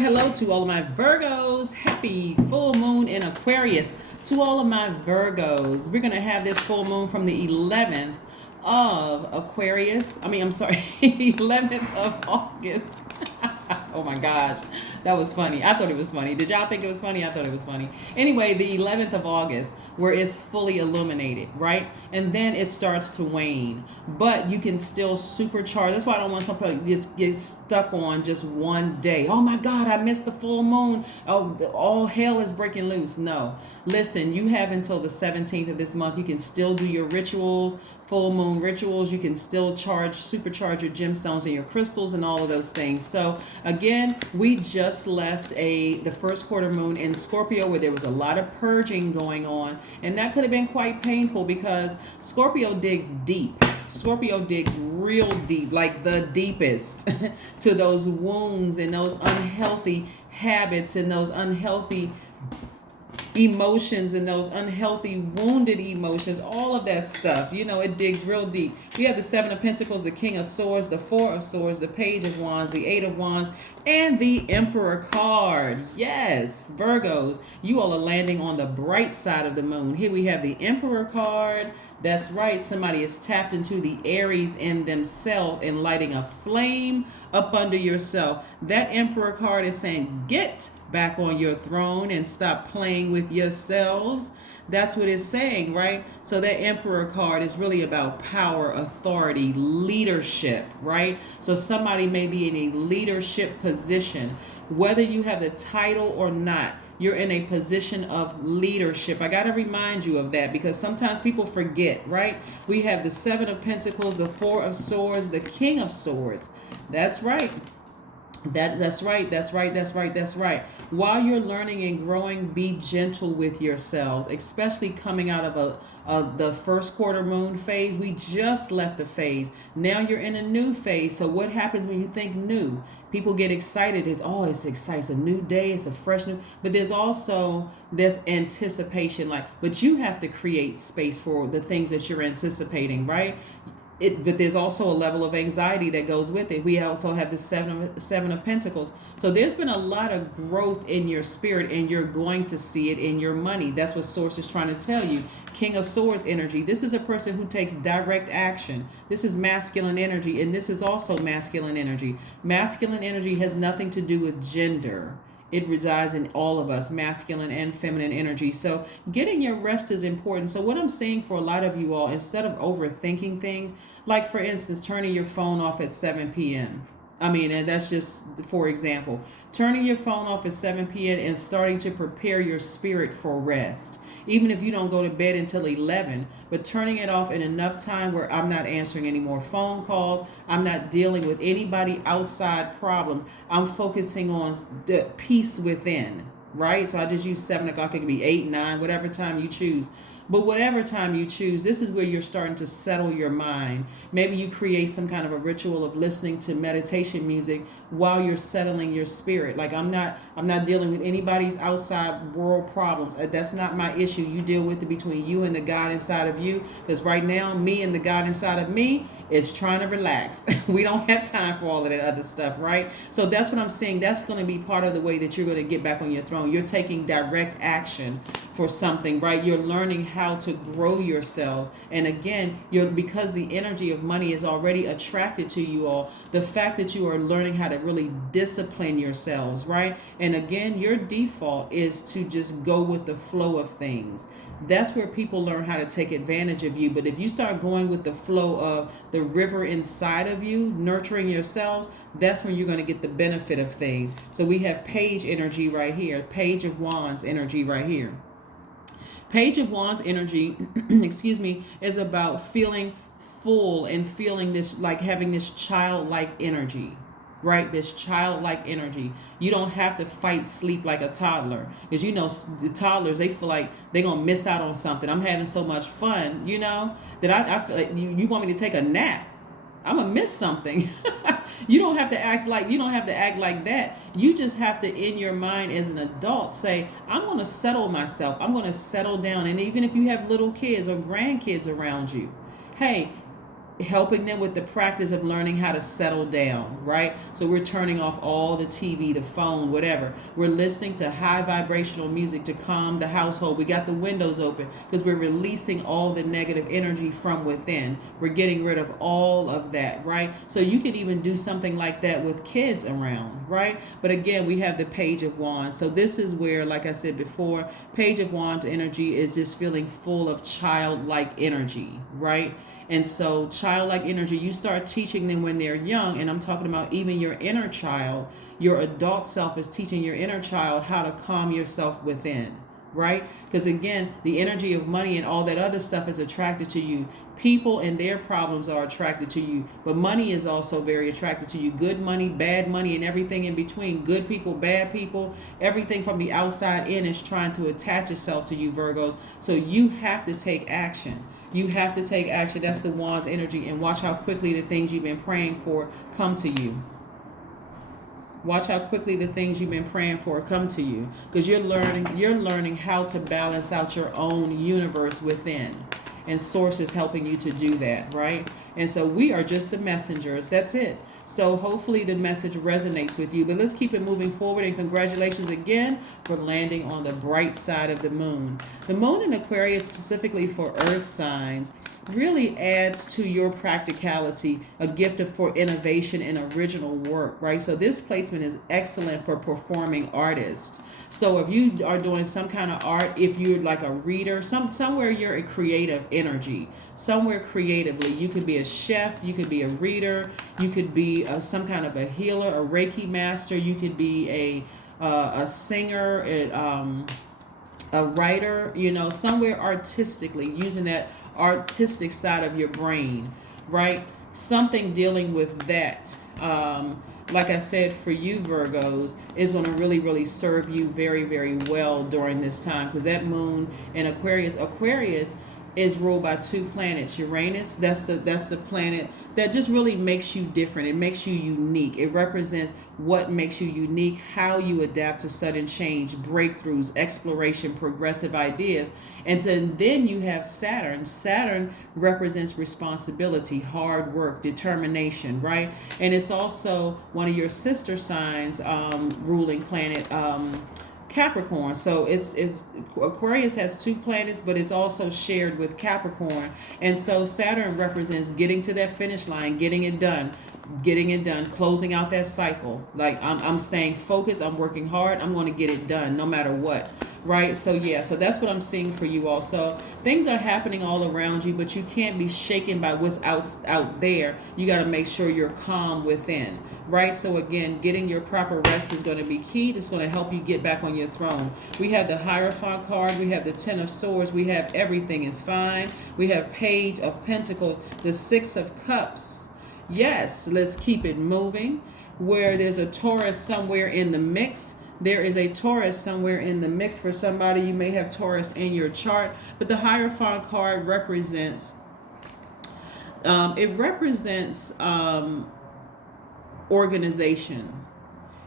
hello to all of my Virgos. Happy full moon in Aquarius. To all of my Virgos, we're going to have this full moon from the 11th of Aquarius. 11th of August. Oh my gosh, that was funny. I thought it was funny. Did y'all think it was funny? I thought it was funny. Anyway, the 11th of August, where it's fully illuminated, right? And then it starts to wane, but you can still supercharge. That's why I don't want somebody to just get stuck on just one day. Oh my God, I missed the full moon. Oh, all hell is breaking loose. No, listen, you have until the 17th of this month. You can still do your rituals, full moon rituals. You can still supercharge your gemstones and your crystals and all of those things. So again, we just left the first quarter moon in Scorpio, where there was a lot of purging going on, and that could have been quite painful because Scorpio digs deep. Scorpio digs real deep, like the deepest, to those wounds and those unhealthy habits and those unhealthy emotions and those unhealthy wounded emotions, all of that stuff. It digs real deep. We have the Seven of Pentacles, the King of Swords, the Four of Swords, the Page of Wands, the Eight of Wands, and the Emperor card. Yes, Virgos, you all are landing on the bright side of the moon. Here we have the Emperor card. That's right, somebody is tapped into the Aries in themselves and lighting a flame up under yourself. That Emperor card is saying, get back on your throne and stop playing with yourselves. That's what it's saying, right? So that Emperor card is really about power, authority, leadership, right? So somebody may be in a leadership position, whether you have the title or not. You're in a position of leadership. I got to remind you of that because sometimes people forget, right? We have the Seven of Pentacles, the Four of Swords, the King of Swords. That's right. That's right. While you're learning and growing, be gentle with yourselves, especially coming out of the first quarter moon phase. We just left the phase. Now you're in a new phase. So what happens when you think new? People get excited. It's exciting. It's a new day. It's a fresh new. But there's also this anticipation, but you have to create space for the things that you're anticipating, right? But there's also a level of anxiety that goes with it. We also have the seven of Pentacles. So there's been a lot of growth in your spirit, and you're going to see it in your money. That's what Source is trying to tell you. King of Swords energy. This is a person who takes direct action. This is masculine energy, and this is also masculine energy. Masculine energy has nothing to do with gender. It resides in all of us, masculine and feminine energy. So getting your rest is important. So what I'm saying for a lot of you all, instead of overthinking things, like for instance, turning your phone off at 7 p.m. And that's just for example, turning your phone off at 7 p.m. and starting to prepare your spirit for rest. Even if you don't go to bed until 11, but turning it off in enough time where I'm not answering any more phone calls. I'm not dealing with anybody outside problems. I'm focusing on the peace within, right? So I just use 7 o'clock. It could be 8, 9, whatever time you choose. But whatever time you choose, this is where you're starting to settle your mind. Maybe you create some kind of a ritual of listening to meditation music while you're settling your spirit. Like I'm not dealing with anybody's outside world problems. That's not my issue. You deal with it between you and the God inside of you. Because right now, me and the God inside of me is trying to relax. We don't have time for all of that other stuff, right? So that's what I'm saying. That's going to be part of the way that you're going to get back on your throne. You're taking direct action for something, right? You're learning how to grow yourselves. And again, because the energy of money is already attracted to you all, the fact that you are learning how to really discipline yourselves, right? And again, your default is to just go with the flow of things. That's where people learn how to take advantage of you. But if you start going with the flow of the river inside of you, nurturing yourselves, that's when you're going to get the benefit of things. So we have Page energy right here, Page of Wands energy right here. Page of Wands energy, is about feeling full and feeling this, like having this childlike energy, right? This childlike energy. You don't have to fight sleep like a toddler, because the toddlers, they feel like they're gonna miss out on something. I'm having so much fun, that I feel like you want me to take a nap, I'm gonna miss something. You don't have to act like that. You just have to, in your mind as an adult, say, I'm going to settle myself. I'm going to settle down. And even if you have little kids or grandkids around you, hey, helping them with the practice of learning how to settle down, right? So we're turning off all the TV, the phone, whatever. We're listening to high vibrational music to calm the household. We got the windows open because we're releasing all the negative energy from within. We're getting rid of all of that, right? So you can even do something like that with kids around, right? But again, we have the Page of Wands. So this is where, like I said before, Page of Wands energy is just feeling full of childlike energy, right? And so childlike energy, you start teaching them when they're young. And I'm talking about even your inner child. Your adult self is teaching your inner child how to calm yourself within, right? Because again, the energy of money and all that other stuff is attracted to you. People and their problems are attracted to you. But money is also very attracted to you. Good money, bad money, and everything in between. Good people, bad people. Everything from the outside in is trying to attach itself to you, Virgos. So you have to take action. You have to take action. That's the Wands energy. And watch how quickly the things you've been praying for come to you. Watch how quickly the things you've been praying for come to you. Because you're learning how to balance out your own universe within. And Source is helping you to do that, right? And so we are just the messengers. That's it. So hopefully the message resonates with you. But let's keep it moving forward. And congratulations again for landing on the bright side of the moon. The moon in Aquarius, specifically for earth signs, really adds to your practicality a gift for innovation and original work, right? So this placement is excellent for performing artists. So if you are doing some kind of art, if you're like a reader, somewhere you're a creative energy, somewhere creatively, you could be a chef, you could be a reader, you could be some kind of a healer, a Reiki master, you could be a singer, a writer, somewhere artistically, using that artistic side of your brain, right? Something dealing with that. Like I said, for you Virgos, is going to really, really serve you very, very well during this time, because that moon in Aquarius is ruled by two planets. Uranus, that's the planet that just really makes you different. It makes you unique. It represents what makes you unique, how you adapt to sudden change, breakthroughs, exploration, progressive ideas. And then you have Saturn. Saturn represents responsibility, hard work, determination, right? And it's also one of your sister signs, ruling planet, Capricorn. So it's Aquarius has two planets, but it's also shared with Capricorn. And so Saturn represents getting to that finish line, getting it done, closing out that cycle. Like I'm staying focused, I'm working hard, I'm going to get it done no matter what. Right? So yeah, so that's what I'm seeing for you all. So things are happening all around you, but you can't be shaken by what's out there. You got to make sure you're calm within. Right? So again, getting your proper rest is going to be key. It's going to help you get back on your throne. We have the Hierophant card. We have the Ten of Swords. We have everything is fine. We have Page of Pentacles, the Six of Cups. Yes, let's keep it moving. Where there's a Taurus somewhere in the mix. There is a Taurus somewhere in the mix for somebody. You may have Taurus in your chart. But the Hierophant card represents, organization.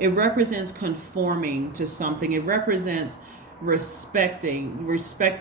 It represents conforming to something. It represents respecting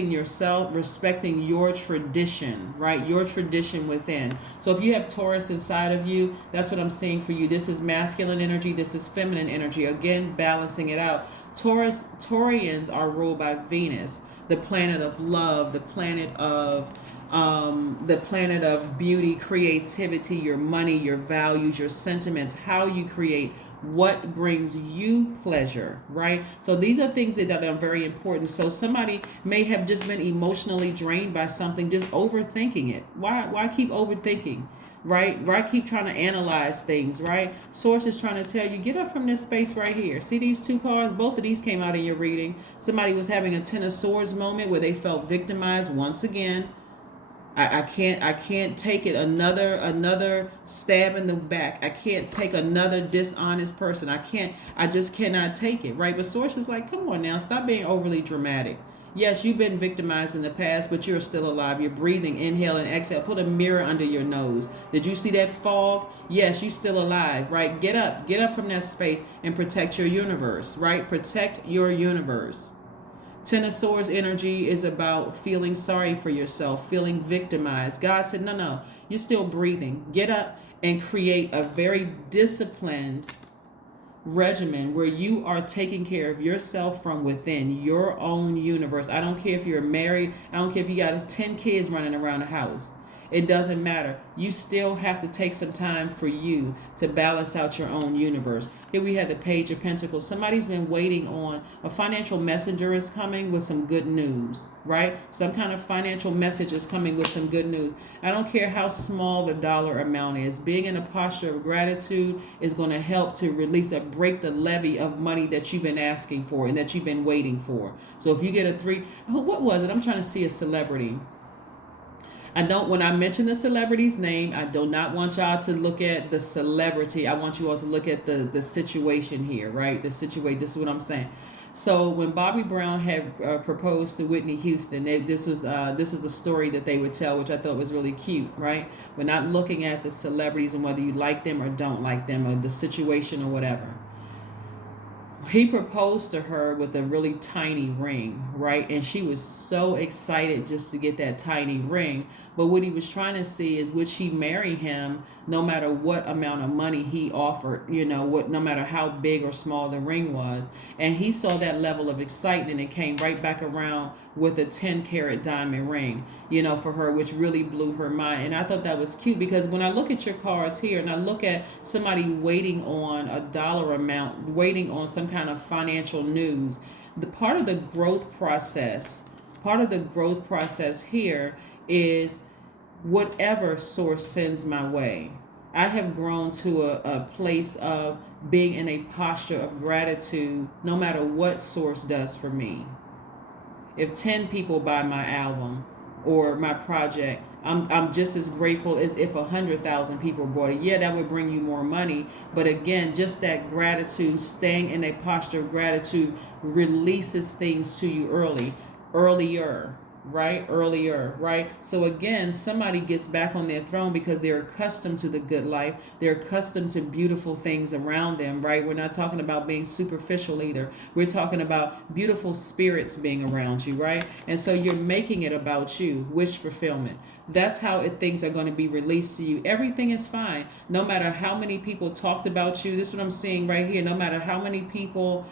yourself, respecting your tradition, right? Your tradition within. So if you have Taurus inside of you, that's what I'm seeing for you. This is masculine energy. This is feminine energy. Again, balancing it out. Taurians are ruled by Venus, the planet of love, the planet of beauty, creativity, your money, your values, your sentiments, how you create, what brings you pleasure, right? So these are things that are very important. So somebody may have just been emotionally drained by something, just overthinking it. Why keep overthinking, right? Why keep trying to analyze things, right? Source is trying to tell you, get up from this space right here. See these two cards? Both of these came out in your reading. Somebody was having a Ten of Swords moment where they felt victimized once again. I can't take it, another stab in the back. I can't take another dishonest person. I just cannot take it, right? But Source is like, come on now, stop being overly dramatic. Yes, you've been victimized in the past, but you're still alive. You're breathing, inhale and exhale. Put a mirror under your nose. Did you see that fog? Yes, you're still alive, right? Get up from that space and protect your universe, right? Protect your universe. Ten of Swords energy is about feeling sorry for yourself, feeling victimized. God said, no, You're still breathing. Get up and create a very disciplined regimen where you are taking care of yourself from within your own universe. I don't care if you're married. I don't care if you got 10 kids running around the house. It doesn't matter. You still have to take some time for you to balance out your own universe. Here we have the Page of Pentacles. Somebody's been waiting on a financial messenger is coming with some good news, right? Some kind of financial message is coming with some good news. I don't care how small the dollar amount is. Being in a posture of gratitude is going to help to release or break the levy of money that you've been asking for and that you've been waiting for. So if you get a 3, what was it? I'm trying to see a celebrity. When I mention the celebrity's name, I do not want y'all to look at the celebrity. I want you all to look at the situation here, right? The situation, this is what I'm saying. So when Bobby Brown had proposed to Whitney Houston, this was a story that they would tell, which I thought was really cute, right? We're not looking at the celebrities and whether you like them or don't like them or the situation or whatever. He proposed to her with a really tiny ring, right? And she was so excited just to get that tiny ring. But what he was trying to see is, would she marry him no matter what amount of money he offered, no matter how big or small the ring was. And he saw that level of excitement and came right back around with a 10-carat diamond ring, for her, which really blew her mind. And I thought that was cute because when I look at your cards here and I look at somebody waiting on a dollar amount, waiting on some kind of financial news, the part of the growth process here is whatever source sends my way. I have grown to a place of being in a posture of gratitude no matter what source does for me. If 10 people buy my album or my project, I'm just as grateful as if 100,000 people bought it. Yeah, that would bring you more money. But again, just that gratitude, staying in a posture of gratitude releases things to you earlier. Right? So again, somebody gets back on their throne because they're accustomed to the good life. They're accustomed to beautiful things around them, right? We're not talking about being superficial either. We're talking about beautiful spirits being around you, right? And so you're making it about you, wish fulfillment. That's how things are going to be released to you. Everything is fine. No matter how many people talked about you. This is what I'm seeing right here. No matter how many people,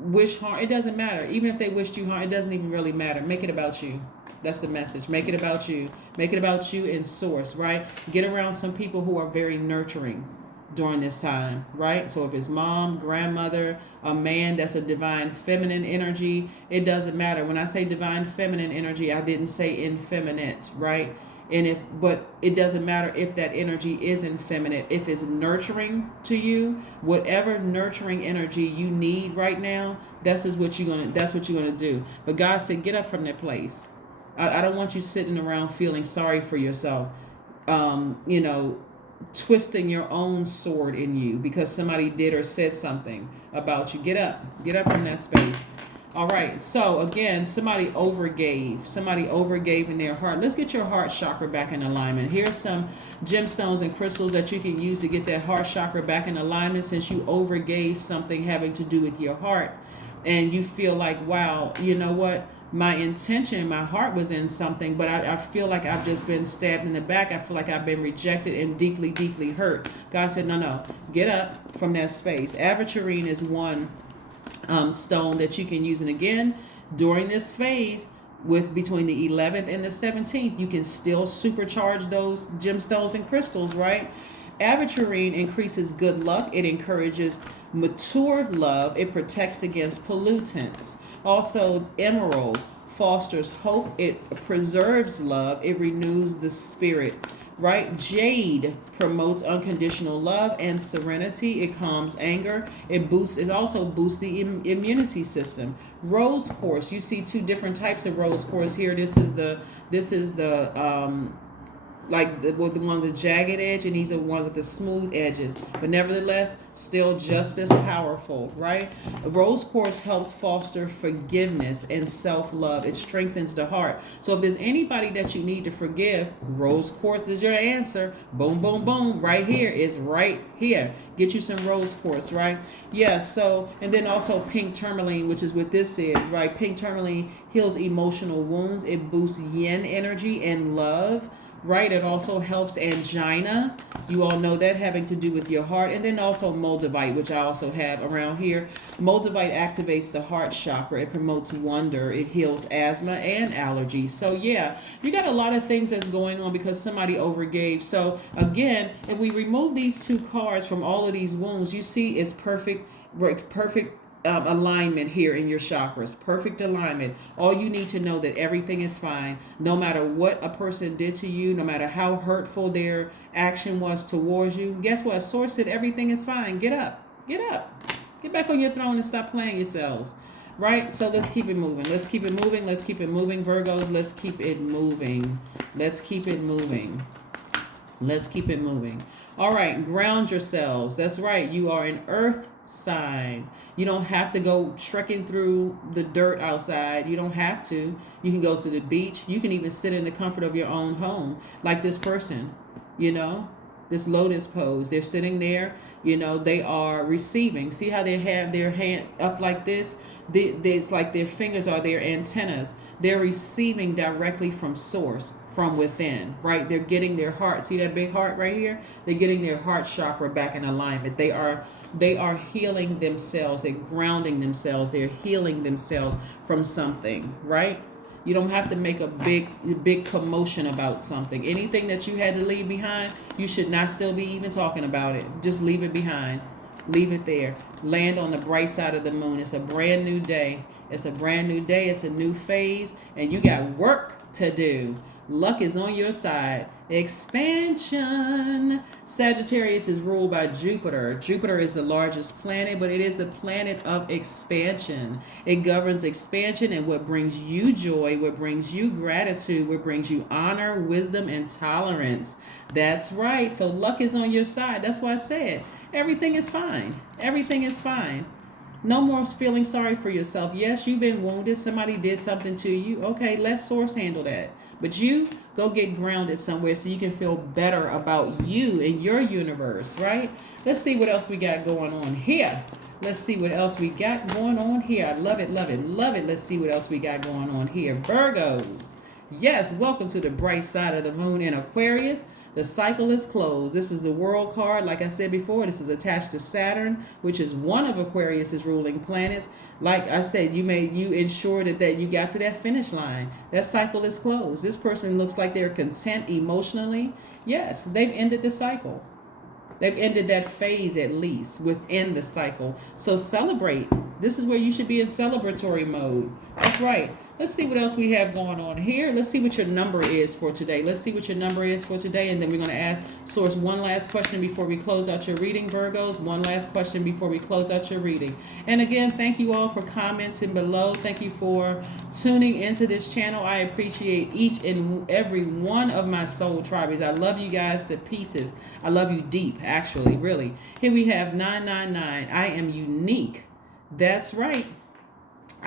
wish harm, it doesn't matter. Even if they wished you harm, it doesn't even really matter. Make it about you. That's the message. Make it about you. Make it about you in source, right? Get around some people who are very nurturing during this time, right? So if it's mom, grandmother, a man that's a divine feminine energy, it doesn't matter. When I say divine feminine energy, I didn't say infeminate, right? But it doesn't matter if that energy is effeminate. If it's nurturing to you, whatever nurturing energy you need right now, that's what you're gonna do. But God said, get up from that place. I don't want you sitting around feeling sorry for yourself, twisting your own sword in you because somebody did or said something about you. Get up from that space. All right, so again, somebody overgave in their heart. Let's get your heart chakra back in alignment. Here's some gemstones and crystals that you can use to get that heart chakra back in alignment since you overgave something having to do with your heart. And you feel like, wow, you know what? My intention, my heart was in something, but I feel like I've just been stabbed in the back. I feel like I've been rejected and deeply, deeply hurt. God said, no, get up from that space. Aventurine is one stone that you can use. And again, during this phase, between the 11th and the 17th, you can still supercharge those gemstones and crystals, right? Aventurine increases good luck. It encourages mature love. It protects against pollutants. Also, emerald fosters hope. It preserves love. It renews the spirit. Right? Jade promotes unconditional love and serenity. It calms anger. It also boosts the immunity system. Rose quartz. You see two different types of rose quartz here. This is the like with one with the jagged edge, and these are one with the smooth edges, but nevertheless still just as powerful, right? Rose quartz helps foster forgiveness and self-love. It strengthens the heart. So if there's anybody that you need to forgive, rose quartz is your answer. Boom, boom, boom. Right here is right here. Get you some rose quartz, right? Yeah, so, and then also pink tourmaline, which is what this is, right? Pink tourmaline heals emotional wounds. It boosts yin energy and love, right? It also helps angina. You all know that, having to do with your heart. And then also moldavite, which I also have around here. Moldavite activates the heart chakra. It promotes wonder. It heals asthma and allergies. So yeah, you got a lot of things that's going on because somebody overgave. So again, if we remove these two cards from all of these wounds, you see it's perfect alignment here in your chakras. Perfect alignment. All you need to know that everything is fine, no matter what a person did to you, no matter how hurtful their action was towards you. Guess what? Source said everything is fine. Get up. Get up. Get back on your throne and stop playing yourselves. Right? So let's keep it moving. Let's keep it moving. Let's keep it moving, Virgos. Let's keep it moving. Let's keep it moving. Let's keep it moving. All right. Ground yourselves. That's right. You are an earth sign. You don't have to go trekking through the dirt outside. You don't have to. You can go to the beach. You can even sit in the comfort of your own home, like this person, you know, this lotus pose. They're sitting there, you know, they are receiving. See how they have their hand up like this? It's like their fingers are their antennas. They're receiving directly from source, from within, right? They're getting their heart. See that big heart right here? They're getting their heart chakra back in alignment. They are healing themselves. They're grounding themselves. They're healing themselves from something, right? You don't have to make a big commotion about something. Anything that you had to leave behind, you should not still be even talking about it. Just leave it behind. Leave it there. Land on the bright side of the moon. It's a brand new day. It's a brand new day. It's a new phase, and you got work to do. Luck is on your side. Expansion. Sagittarius is ruled by Jupiter. Jupiter is the largest planet, but it is the planet of expansion. It governs expansion and what brings you joy, what brings you gratitude, what brings you honor, wisdom, and tolerance. That's right. So luck is on your side. That's why I said everything is fine. Everything is fine. No more feeling sorry for yourself. Yes, you've been wounded. Somebody did something to you. Okay, let source handle that. But you go get grounded somewhere so you can feel better about you and your universe, right? Let's see what else we got going on here. Let's see what else we got going on here. I love it, love it, love it. Let's see what else we got going on here. Virgos. Yes, welcome to the bright side of the moon in Aquarius. The cycle is closed. This is the world card. Like I said before, this is attached to Saturn, which is one of Aquarius's ruling planets. Like I said, you ensure that you got to that finish line. That cycle is closed. This person looks like they're content emotionally. Yes, they've ended the cycle. They've ended that phase at least within the cycle. So celebrate. This is where you should be in celebratory mode. That's right. Let's see what else we have going on here. Let's see what your number is for today. Let's see what your number is for today. And then we're going to ask Source one last question before we close out your reading, Virgos. One last question before we close out your reading. And again, thank you all for commenting below. Thank you for tuning into this channel. I appreciate each and every one of my soul tribers. I love you guys to pieces. I love you deep, actually, really. Here we have 999. I am unique. That's right.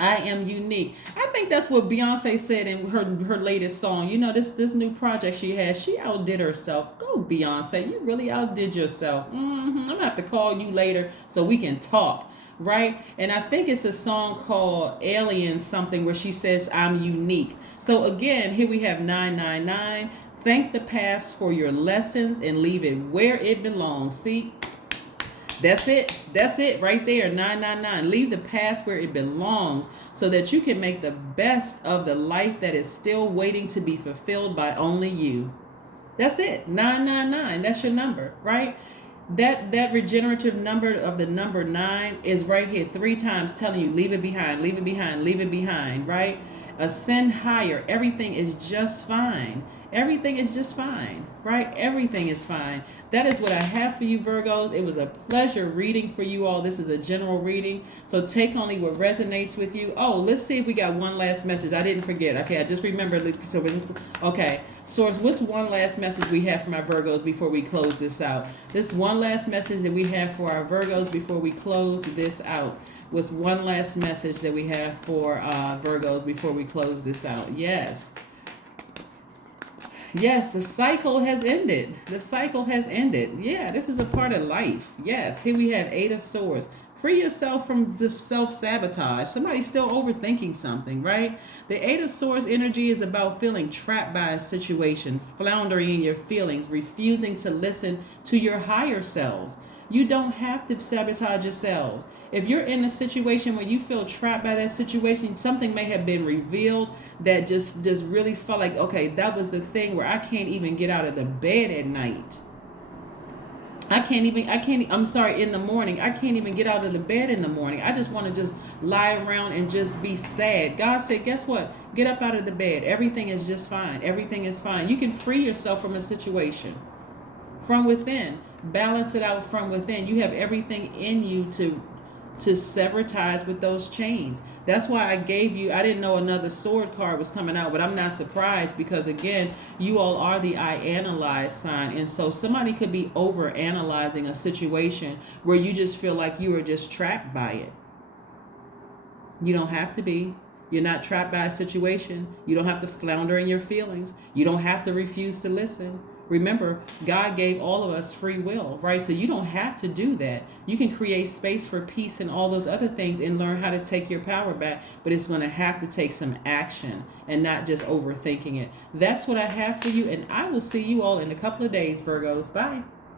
I am unique. I think that's what Beyonce said in her latest song. You know, this new project she has, she outdid herself. Go Beyonce, you really outdid yourself. I'm gonna have to call you later so we can talk, right? And I think it's a song called Alien something where she says I'm unique. So again, here we have 999. Thank the past for your lessons and leave it where it belongs. See? That's it. That's it right there. 999. Leave the past where it belongs so that you can make the best of the life that is still waiting to be fulfilled by only you. That's it. 999. That's your number, right? That regenerative number of the number 9 is right here 3 times telling you leave it behind, leave it behind, leave it behind, right? Ascend higher. Everything is just fine. Everything is just fine, right? Everything is fine. That is what I have for you, Virgos. It was a pleasure reading for you all. This is a general reading, so take only what resonates with you. Oh, let's see if we got one last message. I didn't forget. Okay, I just remembered. So we're just, okay, Source, what's one last message we have for my Virgos before we close this out? This one last message that we have for our Virgos before we close this out. What's one last message that we have for Virgos before we close this out? Yes. Yes, the cycle has ended. The cycle has ended. Yeah, this is a part of life. Yes, here we have Eight of Swords. Free yourself from self-sabotage. Somebody's still overthinking something, right? The Eight of Swords energy is about feeling trapped by a situation, floundering in your feelings, refusing to listen to your higher selves. You don't have to sabotage yourselves. If you're in a situation where you feel trapped by that situation, something may have been revealed that just really felt like, okay, that was the thing where I can't even get out of the bed at night. I'm sorry, in the morning. I can't even get out of the bed in the morning. I just want to just lie around and just be sad. God said, guess what? Get up out of the bed. Everything is just fine. Everything is fine. You can free yourself from a situation from within. Balance it out from within. You have everything in you to sever ties with those chains. That's why I didn't know another sword card was coming out, but I'm not surprised because, again, you all are the I analyze sign. And so somebody could be over analyzing a situation where you just feel like you are just trapped by it. You don't have to be. You're not trapped by a situation. You don't have to flounder in your feelings. You don't have to refuse to listen. Remember, God gave all of us free will, right? So you don't have to do that. You can create space for peace and all those other things and learn how to take your power back, but it's going to have to take some action and not just overthinking it. That's what I have for you, and I will see you all in a couple of days, Virgos. Bye.